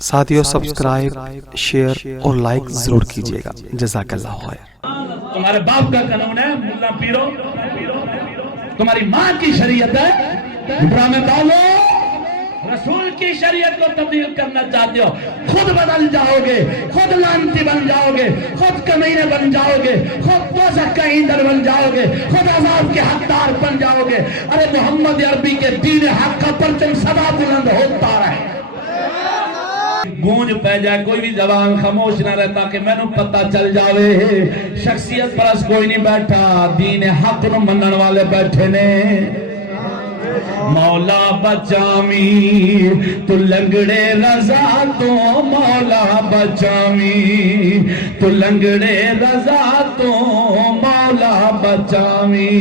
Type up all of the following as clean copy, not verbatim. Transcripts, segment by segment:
ساتھیو subscribe share اور like ضرور کیجیے گا۔ جزاک اللہ خیر۔ تمہارے باپ کا قانون ہے ملا پیرو، تمہاری ماں کی شریعت ہے ابراہیم بالو، رسول کی شریعت کو تبدیل کرنا چاہتے ہو، خود بدل جاؤ گے، خود لعنتی بن جاؤ گے، خود کمینے بن جاؤ گے، خود دوزخ کا ایندھن بن جاؤ گے، خود عذاب کے حقدار بن جاؤ گے۔ ارے محمد عربی کے دین حق کا پرچم سدا بلند ہوتا رہے، گونج پہ جائے، کوئی بھی زبان خاموش نہ رہتا کہ میں نو پتہ چل جاوے شخصیت پرس کوئی نہیں بیٹھا، دین حق نو منن والے بیٹھے نے۔ مولا بچامی تو لنگڑے رضا تو، مولا بچامی تو لنگڑے رضا تو، مولا بچامی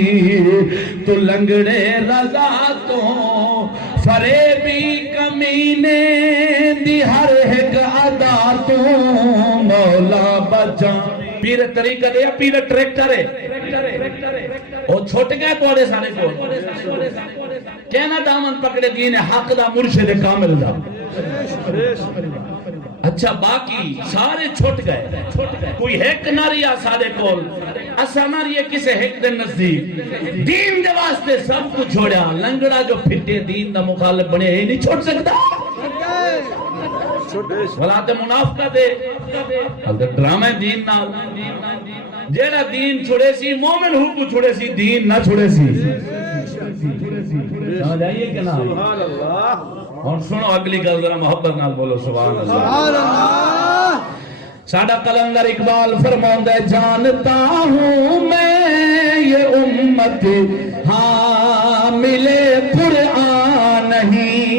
تو لنگڑے رضا تو، فریبی کمینے دی ہر ایک ادا تو، مولا بچامی۔ پیر طریقہ دے یا پیر ٹریکٹر ہے، وہ چھوٹ گئے توڑے سانے کو کہنا دامن پکڑے دین حق دا مرشد کامل دا۔ اچھا باقی سارے چھوٹ گئے، کوئی ہیک نہ ریا سارے کول، اسا نہ ریا کسے ہیک دے نزدیک، دین دے واسطے سب کچھ چھوڑیا۔ لنگڑا جو پھٹے دین دا مخالف بنے ہی نہیں چھوڑ سکتا، ولاد منافقہ دے ڈرامہ دین نال جیڑا دین چھوڑے سی مومن ہو کو چھوڑے سی، دین نہ چھوڑے سی۔ سمجھ آئیے کہ نا؟ اور سنو اگلی گل ذرا محبت نال بولو سبحان اللہ۔ ساڈا قلندر اقبال فرماؤندا ہے، جانتا ہوں میں یہ امت حامل قرآن نہیں،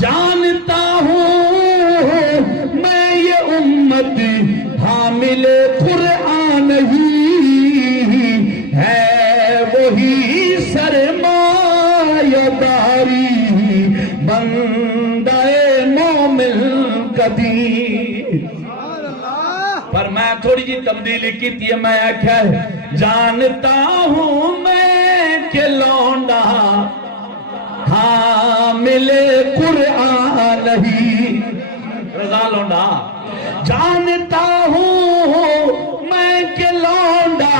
جانتا ہوں میں یہ امت حامل قرآن ہی ہے، وہی سرمایہ داری بندہ مومن قدیم۔ پر میں تھوڑی جی تبدیلی کی تھی، میں آکھا ہے جانتا ہوں میں کہ لونڈا حامل قرآن ہی، رضا لونڈا جانتا ہوں میں کہ لونڈا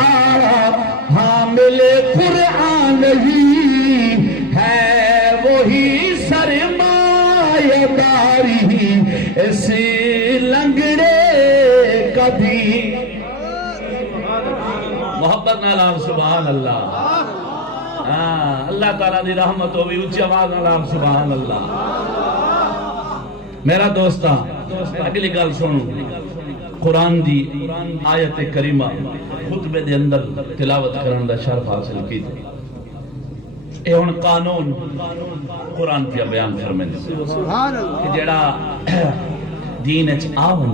حامل قرآن ہی ہے، وہی سرمایہ داری اس لنگڑے کا بھی۔ محبت نالام سبحان اللہ۔ اللہ تعالیٰ دی رحمت ہو بھی اچھی آواز نالام سبحان اللہ۔ میرا دوستا اگلی گل سن، قرآن دی آیت کریمہ خطبے دے اندر تلاوت کرن دا شرف حاصل کی تھی۔ اے ہن قانون قرآن پہ بیان فرمائے کہ جیڑا دین اچ آون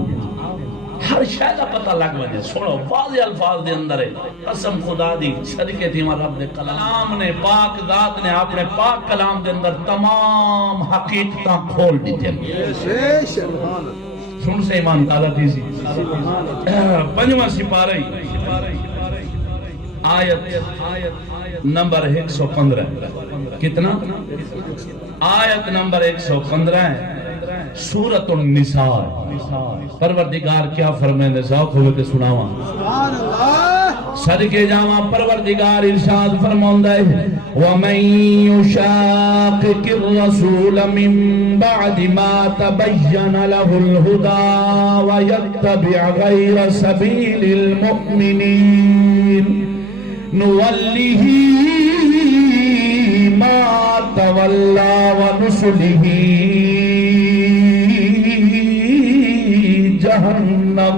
ہر شاید پتہ لگ وجہ۔ سنو واضح الفاظ دے اندر ہے، قسم خدا دی صدقے تھی ہمارا رب دے کلام نے، پاک ذات نے اپنے پاک کلام دے اندر تمام حقیقتاں کھول دیتے ہیں۔ سن سے ایمان تعالیٰ تیزی پنجواں سپارہ آیت نمبر 115، کتنا؟ آیت نمبر 115 ہے، سورۃ النساء۔ پروردگار کیا فرمائے ذوق ہوئے تے سناواں صدقے جاواں۔ پروردگار ارشاد فرماوندا ہے، وَمَن يُشَاقِقِ الرَّسُولَ مِن بَعْدِ مَا تَبَيَّنَ لَهُ الْهُدَى وَيَتَّبِعْ غَيْرَ سَبِيلِ الْمُؤْمِنِينَ نُوَلِّهِ مَا تَوَلَّى وَنُصْلِهِ جہنم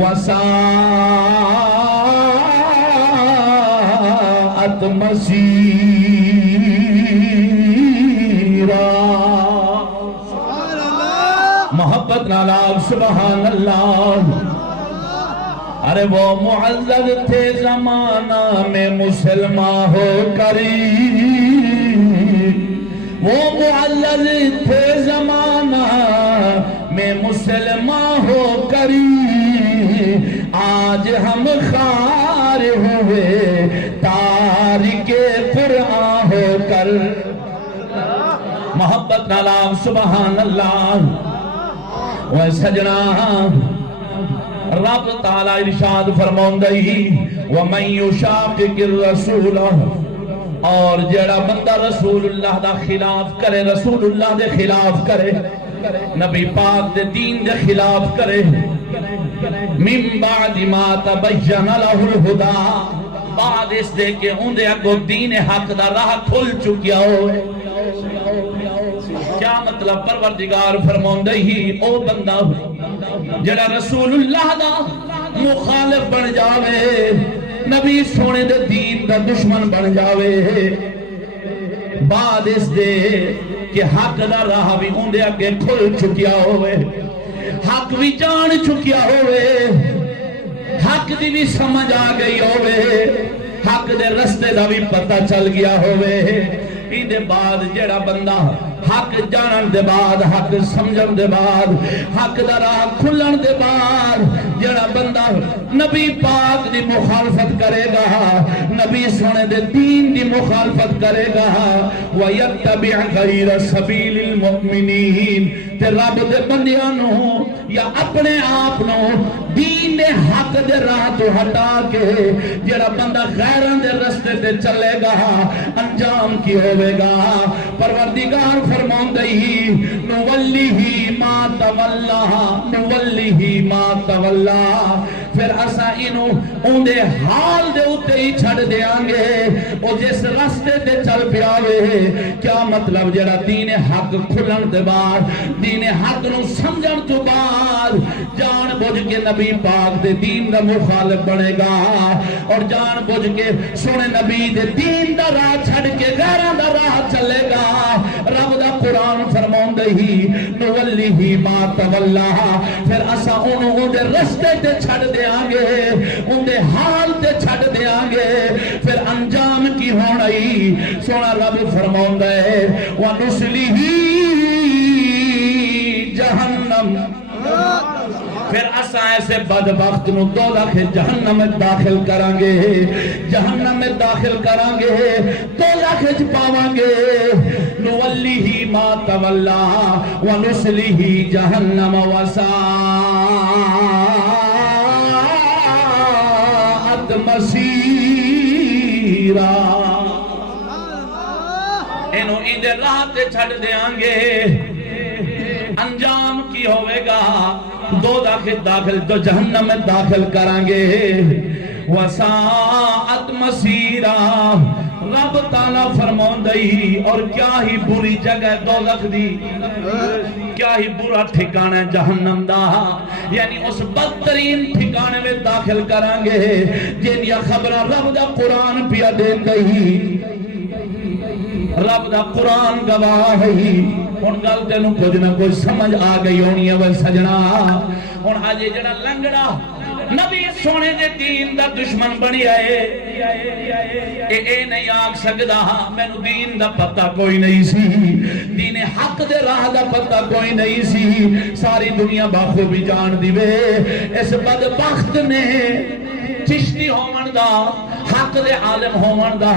وساءت مصیرا۔ محبت نالاب سبحان اللہ۔ ارے وہ معزز تھے زمانہ میں مسلمان ہو کری، وہ معزز تھے زمانہ میں مسلمان ہو کری، آج ہم خار ہوئے تارک قرآن ہو کر۔ محبت نالام سبحان اللہ۔ وہ سجنا رب تعالی ارشاد فرماؤندہی وَمَن يُشَاقِقِ الرَّسُولَ، اور جڑا بندہ رسول اللہ دا خلاف کرے، رسول اللہ دے خلاف کرے، نبی پاک دے دین دے خلاف کرے، من بعد ما تبین لہ الہدی، بعد اس دے کہ اندے اگو دین حق دا راہ کھل چکیا ہوئے۔ کیا مطلب؟ پروردگار فرماؤندہ ہی او بندہ جڑا رسول اللہ دا مخالف بن جاوے، نبی سونے دے دین دا دشمن بن جاوے، بعد اس دے کہ حق دا راہ بھی اندے اگے کھل چکیا ہوئے، حق بھی جان چکیا ہوئے، حق دی بھی سمجھ آ گئی ہوئے، حق دے رستے دا بھی پتہ چل گیا ہوئے، دے بعد جڑا بندہ حق جانن دے بعد، حق سمجھن دے بعد، حق دا راہ کھلن دے بعد جڑا بندہ نبی پاک دی مخالفت کرے گا، نبی سونے دے دین دی مخالفت کرے گا، وَيَتَّبِعْ غَيْرَ سَبِيلِ الْمُؤْمِنِينَ، تے رب دے بندیاں یا اپنے آپ دین دے حق دے راہ تو ہٹا کے جڑا بندہ غیران دے رستے تے چلے گا، انجام کی ہوئے گا؟ پروردگار فرماؤندہی نولیہی ما تولا، نولیہی ما تولا، پھر اسا انہوں اندے حال دے اتے ہی چھڑ دیاں گے، او جس رستے تے چل پیاوے۔ کیا مطلب؟ جڑا دین حق کھلن دے بعد، دین حق نو سمجھن تو بعد جان بوجھ کے نبی پاک دے دین دا مخالف بنے گا، اور جان بوجھ کے سونے نبی دے دین دا راہ چھڑ کے غیران دا راہ چلے گا۔ رب دا قرآن فرماؤندہی نولیہی ما تولا، پھر اسا انہوں دے رستے تے چھڑ دیاں گے، ان دے حال تے چھڑ دیاں گے، پھر انجام کی ہونائی؟ سونا رب فرماؤندہ ہے وَنُسْلِهِ جہنم، پھر اسا ایسے بدبخت نو دوزخ جہنم میں داخل کرانگے، جہنم میں داخل کرانگے، دوزخ پاوانگے، نولیہی ما تولا ونسلیہی جہنم وساءت مسیرا، انہوں اندے راہ تے چھڑ دیاں گے، انجام کی ہوئے گا؟ دو داخل تو جہنم میں داخل کرانگے، وساعت مسیرہ، رب تعالیٰ فرماؤندہی اور کیا ہی بری جگہ دوزخ دی، کیا ہی برا ٹھکانہ جہنم دا، یعنی اس بدترین ٹھکانے میں داخل کرانگے جن یا خبرہ رب دا قرآن پیا دین دہی، رب دا قرآن گواہ ہی۔ ان گل تینوں کچھ نہ کچھ سمجھ آ گئی ہونی ہے وہ سجنا، ان آجے جڑا لنگڑا نبی سونے دے دین دا دشمن بنی آئے، اے نہیں آگ سکدا میں نو دین دا پتہ کوئی نہیں سی، دین حق دے راہ دا پتہ کوئی نہیں سی، ساری دنیا باخوبی جان دیوے، اس بدبخت نے چشتی ہومن دا، حق دے عالم ہومن دا،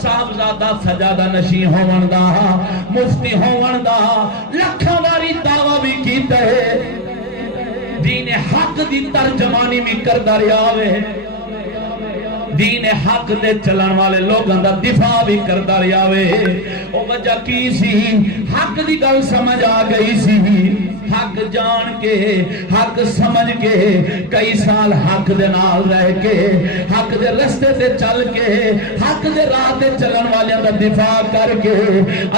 صاحبزادہ سجادہ نشی ہومن دا، مفتی ہومن دا، لکھا واری دعویٰ بھی کیتا ہے، دین حق دی ترجمانی میں کردہ ریاوے، دین حق دے چلن والے لوگاں دا دفاع بھی کردہ ریاوے، او وجہ کی سی حق دی گل سمجھ آ گئی سی، حق جان کے حق سمجھ کے کئی سال حق دے نال رہ کے حق دے رستے تے چل کے حق دے راہ تے چلن والیاں دا دفاع کر کے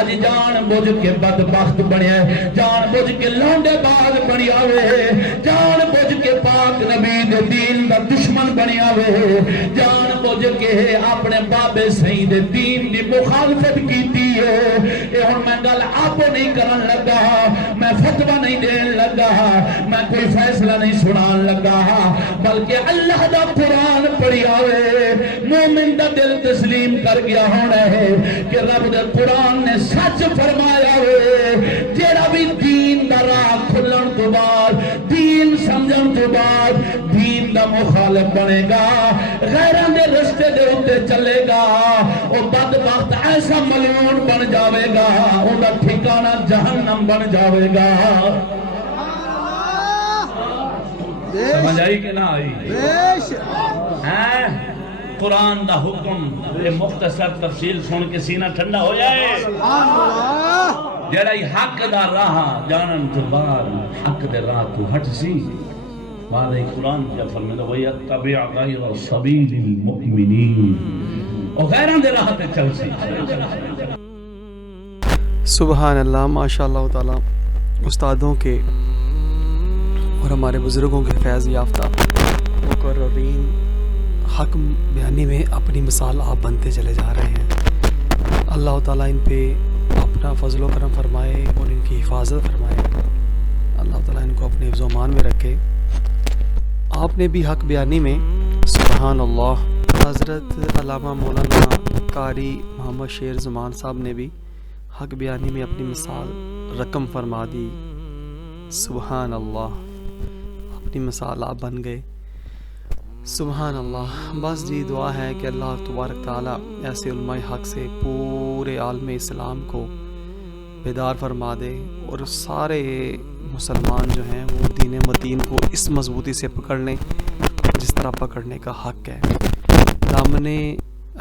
اج جان بوجھ کے بدبخت بنیا ہے، جان بوجھ کے لونڈے باز بنیا ہوئے، جان بوجھ کے پاک نبی دے دین دا دشمن بنیا ہوئے، جان بوجھ کے اپنے بابے سید دین دی مخالفت کیتی ہے۔ اے ہن میں گل آپ نہیں کرن لگا، میں فتوہ نہیں دین لگا، میں کوئی فیصلہ نہیں سنان لگا، بلکہ اللہ دا قرآن پڑھی آوے، مومن دا دل تسلیم کر گیا ہونا ہے کہ رب دا قرآن نے سچ فرمایا ہوئے، جیڑا بھی دین دا راہ کھلن تو بعد، دین سمجھن تو بعد، دین دین دا مخالف بنے گا، غیران دے رستے دے ہوتے چلے گا، وہ بدبخت ایسا ملعون بن جاوے گا، ان دا ٹھکانہ جہنم بن جاوے گا۔ سمجھ آئی کہ نہ آئی؟ قرآن دا حکم یہ مختصر تفصیل سن کے سینہ ٹھنڈا ہو جائے۔ جڑا حق دا راہ جانن تو بعد حق دے راہ تو ہٹ سی، بعد قرآن کیا فرماتا وَيَتَّبِعْ غَيْرَ سَبِيلِ الْمُؤْمِنِينَ، اور غیران دے راہ تے چل سی۔ سبحان اللہ، ماشاءاللہ تعالی استادوں کے اور ہمارے بزرگوں کے فیض یافتہ مقررین حق بیانی میں اپنی مثال آپ بنتے چلے جا رہے ہیں۔ اللہ تعالیٰ ان پہ اپنا فضل و کرم فرمائے اور ان کی حفاظت فرمائے، اللہ تعالیٰ ان کو اپنے حفظ و امان میں رکھے۔ آپ نے بھی حق بیانی میں سبحان اللہ، حضرت علامہ مولانا قاری محمد شیر زمان صاحب نے بھی حق بیانی میں اپنی مثال رقم فرما دی۔ سبحان اللہ، اپنی مثال آپ بن گئے۔ سبحان اللہ۔ بس جی دعا ہے کہ اللہ تبارک تعالیٰ ایسے علماء حق سے پورے عالم اسلام کو بیدار فرما دے، اور سارے مسلمان جو ہیں وہ دین متین کو اس مضبوطی سے پکڑ لیں جس طرح پکڑنے کا حق ہے۔ دامن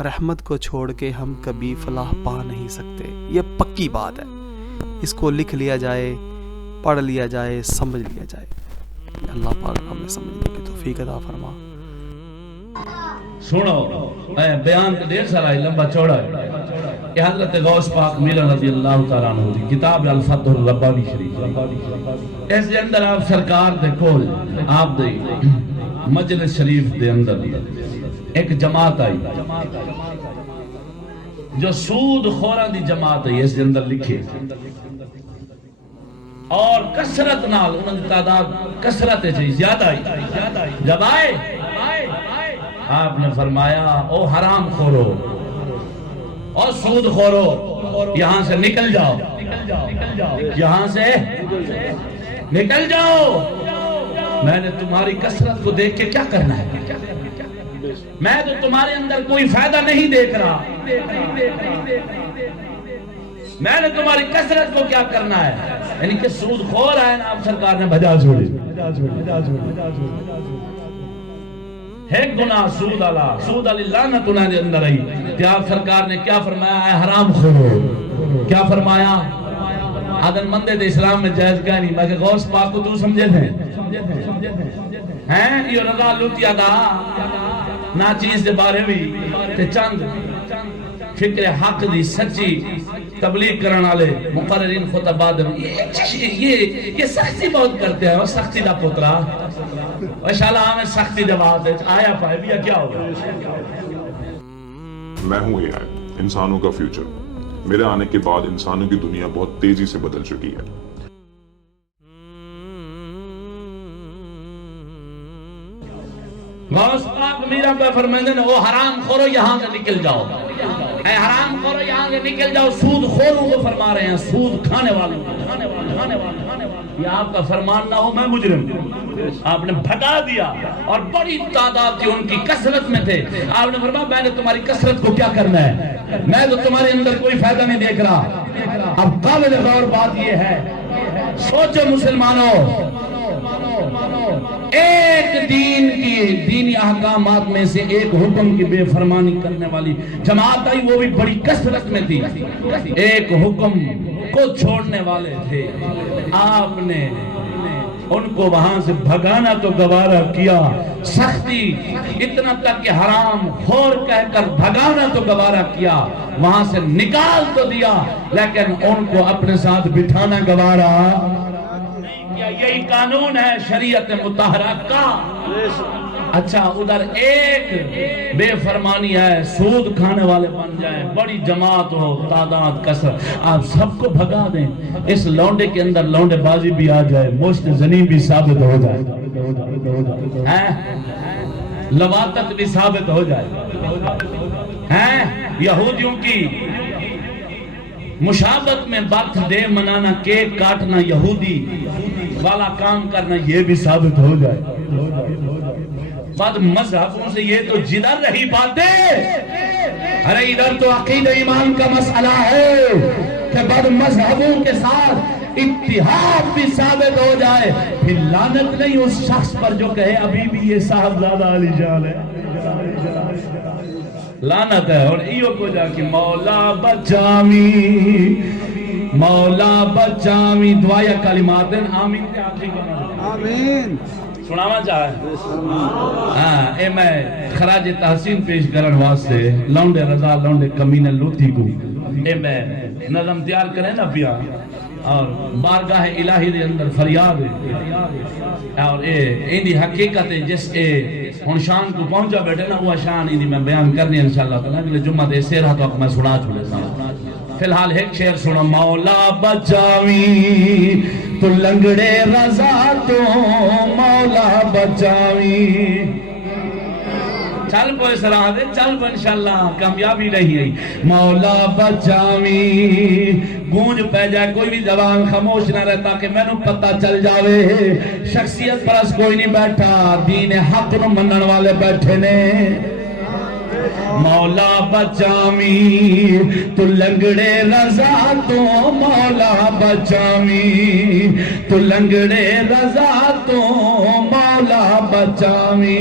رحمت کو چھوڑ کے ہم کبھی فلاح پا نہیں سکتے، یہ پکی بات ہے۔ اس کو لکھ لیا جائے، پڑھ لیا جائے، سمجھ لیا جائے۔ اللہ پاک ہمیں سمجھنے کی توفیق عطا فرما۔ سنو، بیان تو دیر سارا لمبا چوڑا ہے۔ یہ حضرت غوث پاک میرا رضی اللہ تعالیٰ عنہ دی کتاب الفتح الربانی شریف، اس دے اندر آپ سرکار دے کول آپ دے مجلس شریف دے اندر ایک جماعت آئی جو سود خوران دی جماعت ہے، اس دے اندر لکھے، اور کثرت نال انہوں نے تعداد کثرت ہے زیادہ آئی۔ جب آئے آپ نے فرمایا او حرام خورو، او سود خورو، یہاں سے نکل جاؤ، یہاں سے نکل جاؤ، میں نے تمہاری کثرت کو دیکھ کے کیا کرنا ہے، میں تو تمہارے اندر کوئی فائدہ نہیں دیکھ رہا، میں نے تمہاری کثرت کو کیا کرنا ہے۔ یعنی کہ سود خور آئے نا، آپ سرکار نے بھجا چھوڑی۔ ایک گناہ سود اللہ، سود علی لعنت انہیں دے اندر آئی، کہ آپ سرکار نے کیا فرمایا ہے، حرام خورو۔ کیا فرمایا؟ آدن مندے دے اسلام میں جائز کیا نہیں، میں کہ غوث پاک کو تو سمجھے تھے ہیں، یہ رضا لوٹیا دا نا چیز دے بارے بھی تے چند فکر حق دی سچی تبلیغ کرنے والے مقررین خطبات یہ سختی بہت کرتے ہیں، اور سختی دا پترا انشاءاللہ ہمیں سختی جواب دے آیا پائے بھی کیا ہوگا۔ میں ہوں اے آئی، انسانوں کا فیوچر۔ میرے آنے کے بعد انسانوں کی دنیا بہت تیزی سے بدل چکی ہے۔ غوث پاک میرا پہ فرمائندے نے، وہ حرام خورو یہاں سے نکل جاؤ، اے حرام خورو یہاں سے نکل جاؤ۔ سود خوروں کو فرما رہے ہیں، سود کھانے والوں، یہ آپ کا فرمان نہ ہو، میں مجرم۔ آپ نے بھگا دیا، اور بڑی تعداد تھی، ان کی کثرت میں تھے۔ آپ نے فرمایا میں نے تمہاری کثرت کو کیا کرنا ہے، میں تو تمہارے اندر کوئی فائدہ نہیں دیکھ رہا۔ اب قابل غور بات یہ ہے، سوچو مسلمانوں، ایک دین کی دینی احکامات میں سے ایک حکم کی بے فرمانی کرنے والی جماعت آئی، وہ بھی بڑی کثرت میں تھی، ایک حکم کو چھوڑنے والے تھے۔ آپ نے ان کو وہاں سے بھگانا تو گوارا کیا، سختی اتنا تک کہ حرام خور کہہ کر بھگانا تو گوارا کیا، وہاں سے نکال تو دیا، لیکن ان کو اپنے ساتھ بٹھانا گوارا نہیں کیا۔ یہی قانون ہے شریعت مطہرہ کا۔ اچھا ادھر ایک بے فرمانی ہے، سود کھانے والے بن جائیں، بڑی جماعت ہو، تعداد کثرت، آپ سب کو بھگا دیں، اس لونڈے کے اندر لونڈے بازی بھی آ جائے، مشت زنی بھی ثابت ہو جائے، لواطت بھی ثابت ہو جائے۔ یہودیوں کی مشابت میں برتھ ڈے منانا، کیک کاٹنا، یہودی والا کام کرنا، یہ بھی ثابت ہو جائے۔ بد مذہبوں سے یہ تو جدھر رہی باتیں. ارے ادھر تو عقید ایمان کا مسئلہ ہے کہ بد مذہبوں کے ساتھ اتحاد بھی ثابت ہو جائے. پھر لعنت نہیں اس شخص پر جو کہے ابھی بھی یہ صاحبزادہ علی جان ہے. لعنت ہے. اور ایو کو جا کہ مولا بچامی مولا بچامی دعایا کلمات ہیں. آمین کے آخری کو آمین سناوا چاہے. ہاں اے میں خراج تحسین پیش کرن واسطے لونڈے رضا لونڈے کمینے لوتی کو اے میں نظم تیار کریں نا پیا اور بارگاہ الہی دے اندر فریاد ہے اور اے اندی حقیقت ہے جس اے ہن شان کو پہنچا بیٹھے نا وہ شان اندی میں بیان کرنی انشاءاللہ تعالی اگلے جمعہ دے سیرہ تو میں سنا چھوڑے سا. فی الحال ایک شعر سنو. مولا بچاوی تو لنگڑے رضا تو مولا بچاوی. چل پوئے سراہ دے چل پو انشاءاللہ کامیابی نہیں ہے. مولا بچاوی گونج پہ جائے کوئی بھی زبان خاموش نہ رہے تاکہ میں نو پتہ چل جاوے شخصیت پرس کوئی نہیں بیٹھا دین حق نو منن والے بیٹھے نے. مولا بچامی تو لنگڑے رضا تو مولا بچامی تو لنگڑے رضا تو مولا بچامی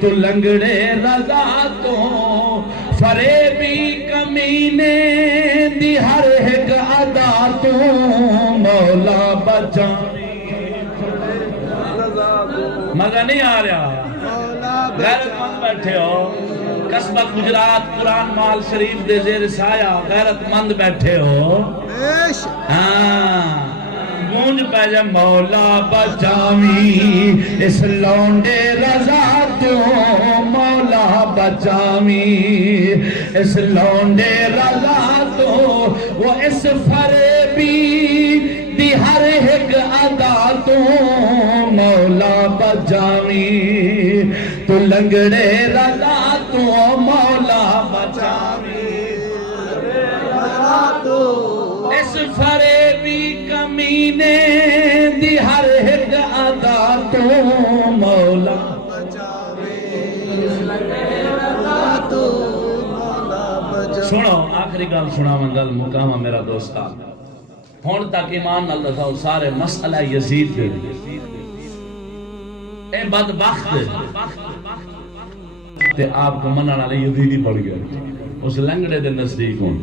تو لنگڑے رضا تو فریبی کمینے دی ہر ایک ادا تو مولا بچامی. مزہ نہیں آ رہا. غیرت مند بیٹھے ہو قصبت گجرات قرآن مال شریف دے زیر سایہ غیرت مند بیٹھے ہو. ہاں گونج پہ جا مولا بچامی اس لونڈے رضا تو مولا بچامی اس لونڈے رضا تو وہ اس فریبی دی ہر ایک ادا تو مولا بچامی تو لنگڑے رضا تو مولا بچامی اس فریبی کمینے دی ہر ایک ادا تو مولا سنو آخری گل سنا منگل مقامہ میرا دوستا. ہون تک ایمان اللہ تھا سارے مسئلہ یزید دے اے بدبخت تے آپ کو منع علی یزیدی پڑ گیا اس لنگڑے دے نزدیک ہوں.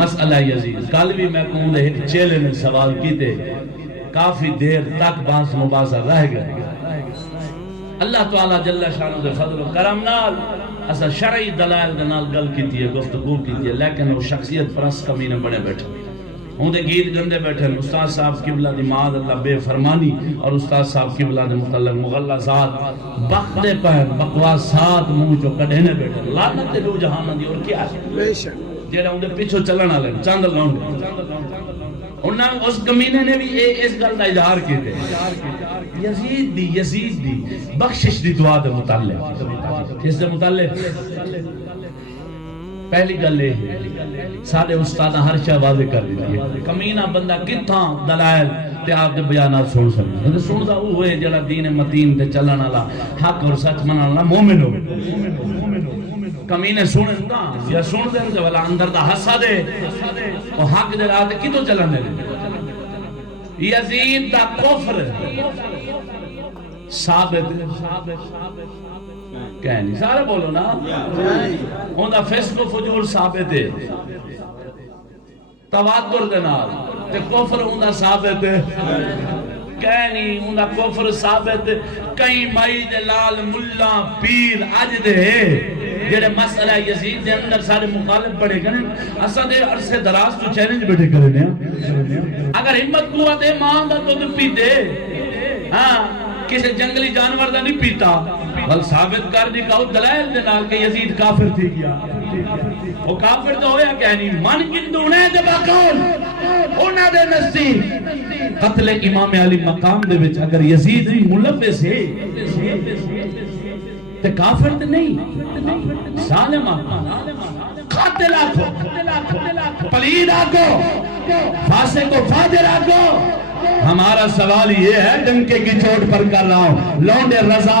مسئلہ یزید کل بھی میں کہوں دے ایک چیلے نے سوال کیتے کافی دیر تک بانس مباحثہ رہ گئے. اللہ تعالیٰ جل شانہ دے فضل و کرم نال اسا شرعی دلائل دے نال گل کیتی ہے گفتگو کیتی ہے لیکن وہ شخصیت پرست کمینے بڑے بیٹھے ہوں دے گیت گندے بیٹھے استاد صاحب قبلہ دی معاذ اللہ بے فرمانی اور استاد صاحب قبلہ دے متعلق مغلظات بختے پہن بکواسات منہ جو کڑھنے بیٹھے لعنت دو جہان دی اور کیا ہے جیڑا ہوں دے پیچھو چلنا لے چاند لونڈے انہاں اس کمینے نے بھی اس گل دا اظہار کیتے یزید دی بخشش دی دعا دے متعلق کس دے متعلق پہلی گل ہے سارے استاد ہر شے واضح کر دیتی ہے کمینہ بندہ کتھاں دلائل تے آپ دے بیانات سن سکتے سندا وہ ہوئے جڑا دین متین تے چلن والا حق اور سچ منن والا مومن ہو. کمینے سنن نا یا سن دین تے والا اندر دا حسد ہے او حق دے راہ تے کتوں چلن دے. یزید دا کفر ثابت کہنی سارے بولو نا ان دا فسق و فجور ثابت ہے تواتر دے نال تے کفر ان دا ثابت ہے کہنی ان دا کفر ثابت کئی مائی دے لال ملا پیر اج دے جڑے مسئلہ یزید دے اندر سارے مخالف پڑے گئے اساں دے عرصے دراز تو چیلنج بیٹھے کرنے اگر ہمت قوت ایمان دا تو پیتے ہاں کسی جنگلی جانور دا نہیں پیتا بل ثابت کر دی کہو دلائل دے نال کہ یزید کافر تھی گیا وہ کافر تو ہویا کہ نہیں من گندونے دے باقون انہاں دے نزدیک قتل امام علی مقام دے وچ اگر یزید ملوث ہے تے کافر تے نہیں ظالم قاتل آگو پلید آگو فاسق و فاجر آگو. ہمارا سوال یہ ہے ڈنکے کی چوٹ پر کر رہا ہوں لونڈے رضا